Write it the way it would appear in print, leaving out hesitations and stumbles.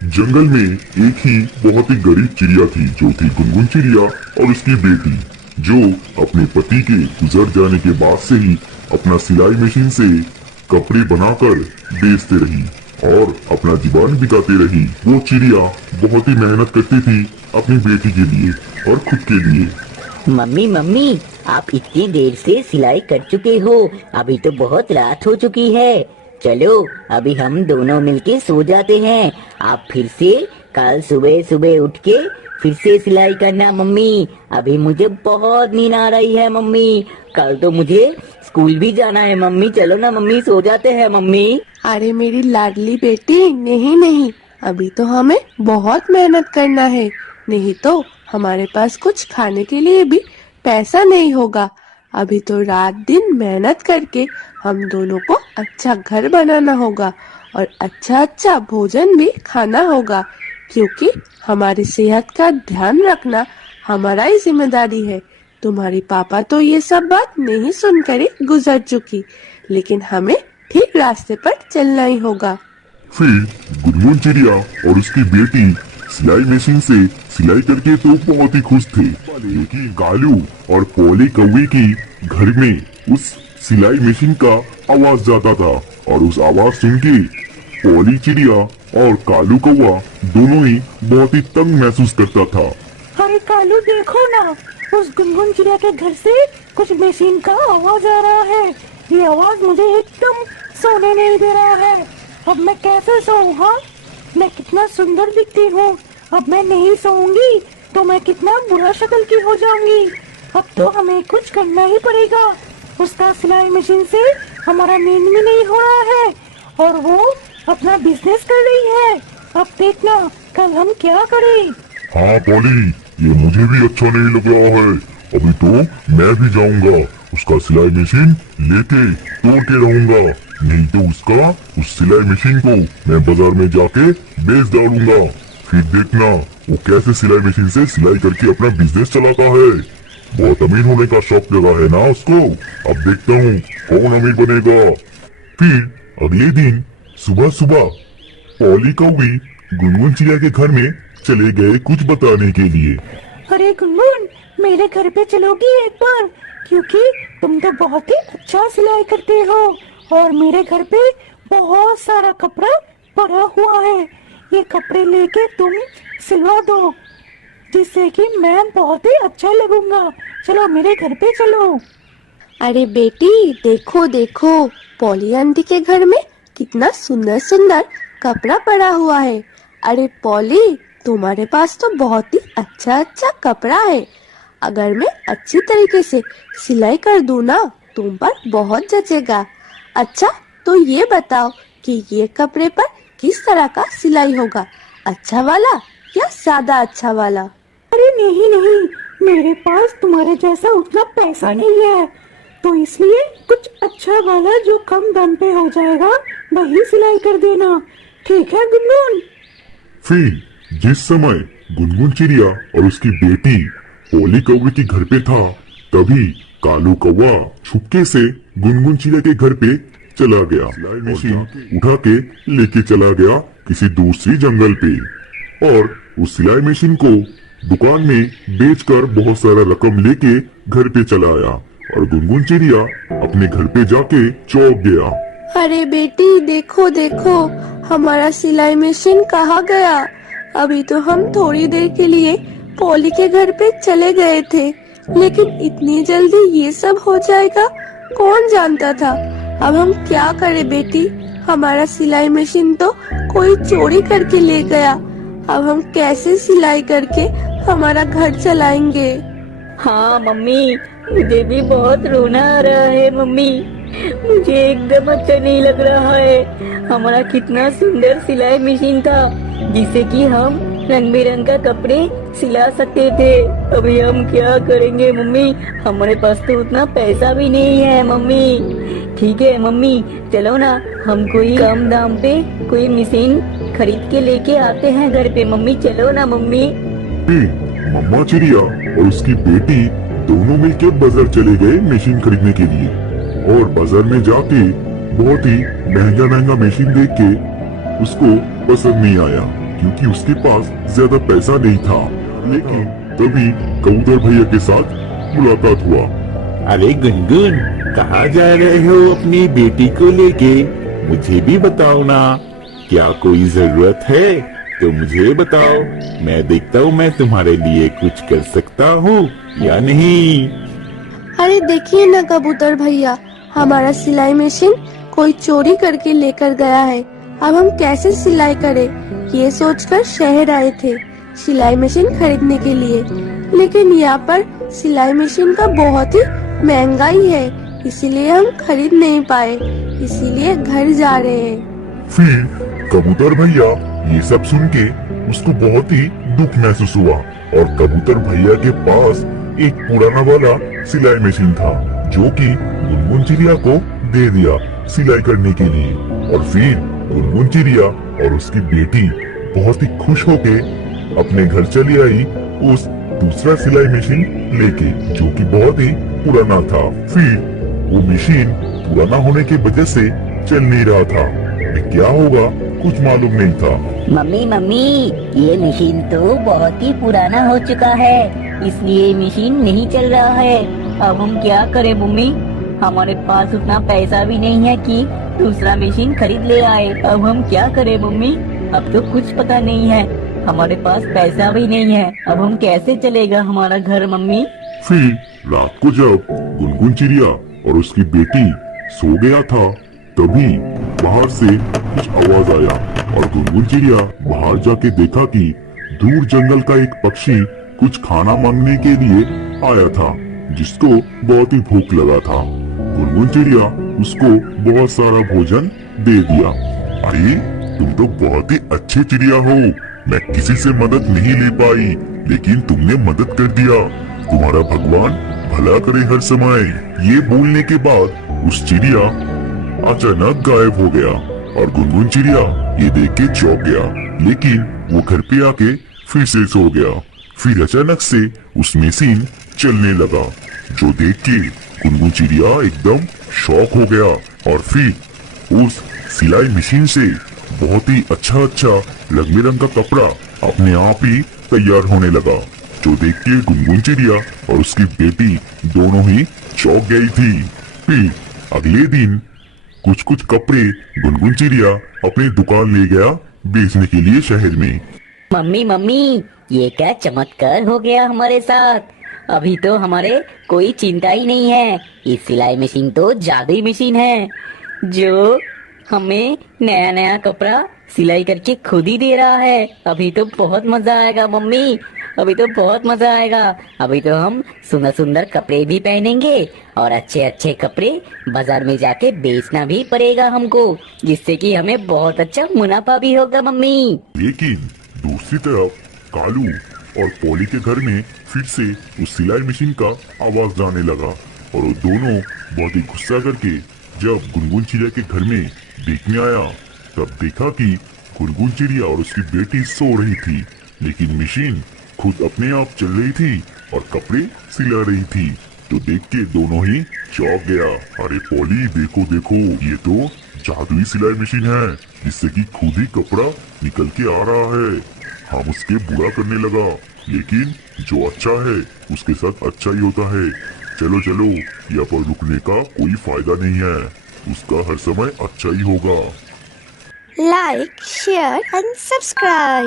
जंगल में एक ही बहुत ही गरीब चिड़िया थी जो थी गुनगुन चिड़िया और उसकी बेटी, जो अपने पति के गुजर जाने के बाद से ही अपना सिलाई मशीन से कपड़े बनाकर बेचते रही और अपना जीवन बिताते रही। वो चिड़िया बहुत ही मेहनत करती थी अपनी बेटी के लिए और खुद के लिए। मम्मी मम्मी, आप इतनी देर से सिलाई कर चुके हो, अभी तो बहुत रात हो चुकी है। चलो अभी हम दोनों मिलके सो जाते हैं। आप फिर से कल सुबह सुबह उठ के फिर से सिलाई करना मम्मी। अभी मुझे बहुत नींद आ रही है मम्मी, कल तो मुझे स्कूल भी जाना है मम्मी। चलो ना मम्मी, सो जाते हैं मम्मी। अरे मेरी लाडली बेटी, नहीं नहीं, अभी तो हमें बहुत मेहनत करना है, नहीं तो हमारे पास कुछ खाने के लिए भी पैसा नहीं होगा। अभी तो रात दिन मेहनत करके हम दोनों को अच्छा घर बनाना होगा और अच्छा अच्छा भोजन भी खाना होगा, क्योंकि हमारी सेहत का ध्यान रखना हमारा ही जिम्मेदारी है। तुम्हारी पापा तो ये सब बात नहीं सुनकर ही गुजर चुकी, लेकिन हमें ठीक रास्ते पर चलना ही होगा। फिर गुनगुन चिड़िया और उसकी बेटी सिलाई मशीन से सिलाई करके तो बहुत ही खुश थे, लेकिन कालू और पोली कौवे की घर में उस सिलाई मशीन का आवाज जाता था और उस आवाज सुन के पोली चिड़िया और कालू कौवा दोनों ही बहुत ही तंग महसूस करता था। अरे कालू, देखो ना, उस गुनगुन चिड़िया के घर से कुछ मशीन का आवाज आ रहा है। ये आवाज मुझे एकदम सोने नहीं दे रहा है। अब मैं कैसे सोऊं? हाँ, मैं कितना सुंदर दिखती हूँ, अब मैं नहीं सोऊंगी तो मैं कितना बुरा शक्ल की हो जाऊंगी। अब तो हमें कुछ करना ही पड़ेगा। उसका सिलाई मशीन से हमारा नींद भी नहीं हो रहा है और वो अपना बिजनेस कर रही है। अब देखना कल हम क्या करें। हाँ पोली, ये मुझे भी अच्छा नहीं लग रहा है। अभी तो मैं भी जाऊंगा, उसका सिलाई मशीन लेके तोड़ के रहूंगा, नहीं तो उसका उस सिलाई मशीन को मैं बाजार में जाके बेच डालूंगा। फिर देखना वो कैसे सिलाई मशीन से सिलाई करके अपना बिजनेस चलाता है। बहुत अमीर होने का शौक लगा है ना उसको। अब देखता हूँ कौन अमीर बनेगा। फिर अगले दिन सुबह सुबह पोली कौवी गुनगुन चिड़िया के घर में चले गए कुछ बताने के लिए। अरे गुनगुन, मेरे घर पे चलोगी एक बार, क्योंकि तुम तो बहुत ही अच्छा सिलाई करते हो और मेरे घर पे बहुत सारा कपड़ा पड़ा हुआ है। ये कपड़े लेके तुम सिलवा दो, जिससे कि मैं बहुत ही अच्छा लगूंगा। चलो मेरे घर पे चलो। अरे बेटी, देखो देखो, पॉली आंटी के घर में कितना सुंदर सुंदर कपड़ा पड़ा हुआ है। अरे पॉली, तुम्हारे पास तो बहुत ही अच्छा अच्छा कपड़ा है। अगर मैं अच्छी तरीके से सिलाई कर दूं ना, तुम पर बहुत जचेगा। अच्छा, तो ये बताओ कि ये कपड़े पर किस तरह का सिलाई होगा, अच्छा वाला या सादा अच्छा वाला? अरे नहीं नहीं, मेरे पास तुम्हारे जैसा उतना पैसा नहीं है, तो इसलिए कुछ अच्छा वाला जो कम दाम पे हो जाएगा वही सिलाई कर देना, ठीक है गुनगुन? फिर जिस समय गुनगुन चिड़िया और उसकी बेटी पोली कौवे के घर पे था, तभी कालू कौवा छुपके से गुनगुन चिड़िया के घर पे चला गया। सिलाई मशीन उठा के लेके चला गया किसी दूसरी जंगल पे और उस सिलाई मशीन को दुकान में बेचकर बहुत सारा रकम लेके घर पे चला आया और गुनगुन चिड़िया अपने घर पे जाके चौंक गया। अरे बेटी, देखो देखो, हमारा सिलाई मशीन कहाँ गया? अभी तो हम थोड़ी देर के लिए पॉली के घर पे चले गए थे, लेकिन इतनी जल्दी ये सब हो जाएगा कौन जानता था। अब हम क्या करें बेटी? हमारा सिलाई मशीन तो कोई चोरी करके ले गया। अब हम कैसे सिलाई करके हमारा घर चलाएंगे? हाँ मम्मी, मुझे भी बहुत रोना आ रहा है मम्मी। मुझे एकदम अच्छा नहीं लग रहा है। हमारा कितना सुंदर सिलाई मशीन था जिससे कि हम रंग बिरंग का कपड़े सिला सकते थे। अभी हम क्या करेंगे मम्मी? हमारे पास तो उतना पैसा भी नहीं है मम्मी। ठीक है मम्मी, चलो ना हम कोई कम दाम पे कोई मशीन खरीद के लेके आते हैं घर पे। मम्मी चलो ना मम्मी। मम्मा चिड़िया और उसकी बेटी दोनों मिलकर बाजार चले गए मशीन खरीदने के लिए और बाजार में जाके बहुत ही महंगा महंगा मशीन देख के उसको पसंद नहीं आया क्योंकि उसके पास ज्यादा पैसा नहीं था। लेकिन तभी कबूतर भैया के साथ मुलाकात हुआ। अरे गुनगुन, कहाँ जा रहे हो अपनी बेटी को लेके? मुझे भी बताओ ना, क्या कोई जरूरत है तो मुझे बताओ, मैं देखता हूँ मैं तुम्हारे लिए कुछ कर सकता हूँ या नहीं। अरे देखिए ना कबूतर भैया, हमारा सिलाई मशीन कोई चोरी करके लेकर गया है। अब हम कैसे सिलाई करें, ये सोचकर शहर आए थे सिलाई मशीन खरीदने के लिए। लेकिन यहाँ पर सिलाई मशीन का बहुत ही महंगाई है, इसीलिए हम खरीद नहीं पाए, इसीलिए घर जा रहे हैं। फिर कबूतर भैया ये सब सुन के उसको बहुत ही दुख महसूस हुआ और कबूतर भैया के पास एक पुराना वाला सिलाई मशीन था जो कि गुनगुन चिड़िया को दे दिया सिलाई करने के लिए। और फिर गुनगुन चिड़िया और उसकी बेटी बहुत ही खुश होके अपने घर चली आई उस दूसरा सिलाई मशीन लेके, जो कि बहुत ही पुराना था। फिर वो मशीन पुराना होने की वजह से चल नहीं रहा था, क्या होगा कुछ मालूम नहीं था। मम्मी मम्मी, ये मशीन तो बहुत ही पुराना हो चुका है, इसलिए मशीन नहीं चल रहा है। अब हम क्या करें मम्मी? हमारे पास उतना पैसा भी नहीं है कि दूसरा मशीन खरीद ले आए। अब हम क्या करें मम्मी? अब तो कुछ पता नहीं है, हमारे पास पैसा भी नहीं है। अब हम कैसे चलेगा हमारा घर मम्मी? फिर रात को जब गुनगुन चिड़िया और उसकी बेटी सो गया था, तभी बाहर से कुछ आवाज आया और गुनगुन चिड़िया बाहर जाके देखा कि दूर जंगल का एक पक्षी कुछ खाना मांगने के लिए आया था, जिसको बहुत ही भूख लगा था। गुनगुन चिड़िया उसको बहुत सारा भोजन दे दिया। अरे तुम तो बहुत ही अच्छे चिड़िया हो, मैं किसी से मदद नहीं ले पाई, लेकिन तुमने मदद कर दिया। तुम्हारा भगवान भला करे हर समय। ये बोलने के बाद उस चिड़िया अचानक गायब हो गया और गुनगुन चिड़िया ये देख के चौंक गया, लेकिन वो घर पे आके फिर से सो गया। फिर अचानक से उस मशीन चलने लगा, जो देख के गुनगुन चिड़िया एकदम शॉक हो गया। और फिर उस सिलाई मशीन से बहुत ही अच्छा रंग बिरंग का कपड़ा अपने आप ही तैयार होने लगा, जो देख के गुनगुन चिड़िया और उसकी बेटी दोनों ही चौंक गई थी। फिर अगले दिन कुछ कपड़े गुनगुन चिड़िया अपनी दुकान ले गया बेचने के लिए शहर में। मम्मी मम्मी, ये क्या चमत्कार हो गया हमारे साथ? अभी तो हमारे कोई चिंता ही नहीं है। ये सिलाई मशीन तो जादुई मशीन है, जो हमें नया नया कपड़ा सिलाई करके खुद ही दे रहा है। अभी तो बहुत मजा आएगा मम्मी, अभी तो बहुत मजा आएगा। अभी तो हम सुंदर सुंदर कपड़े भी पहनेंगे और अच्छे अच्छे कपड़े बाजार में जाके बेचना भी पड़ेगा हमको, जिससे कि हमें बहुत अच्छा मुनाफा भी होगा मम्मी। लेकिन दूसरी तरफ कालू और पोली के घर में फिर से उस सिलाई मशीन का आवाज जाने लगा और वो दोनों बहुत ही गुस्सा करके जब गुनगुन चिड़िया के घर में देखने आया, तब देखा कि गुनगुन चिड़िया और उसकी बेटी सो रही थी, लेकिन मशीन खुद अपने आप चल रही थी और कपड़े सिला रही थी, तो देख के दोनों ही चौंक गया। अरे पोली, देखो देखो, ये तो जादुई सिलाई मशीन है, जिससे कि खुद ही कपड़ा निकल के आ रहा है। हम उसके बुरा करने लगा, लेकिन जो अच्छा है उसके साथ अच्छा ही होता है। चलो चलो, यहाँ पर रुकने का कोई फायदा नहीं है, उसका हर समय अच्छा ही होगा। Like, share and subscribe.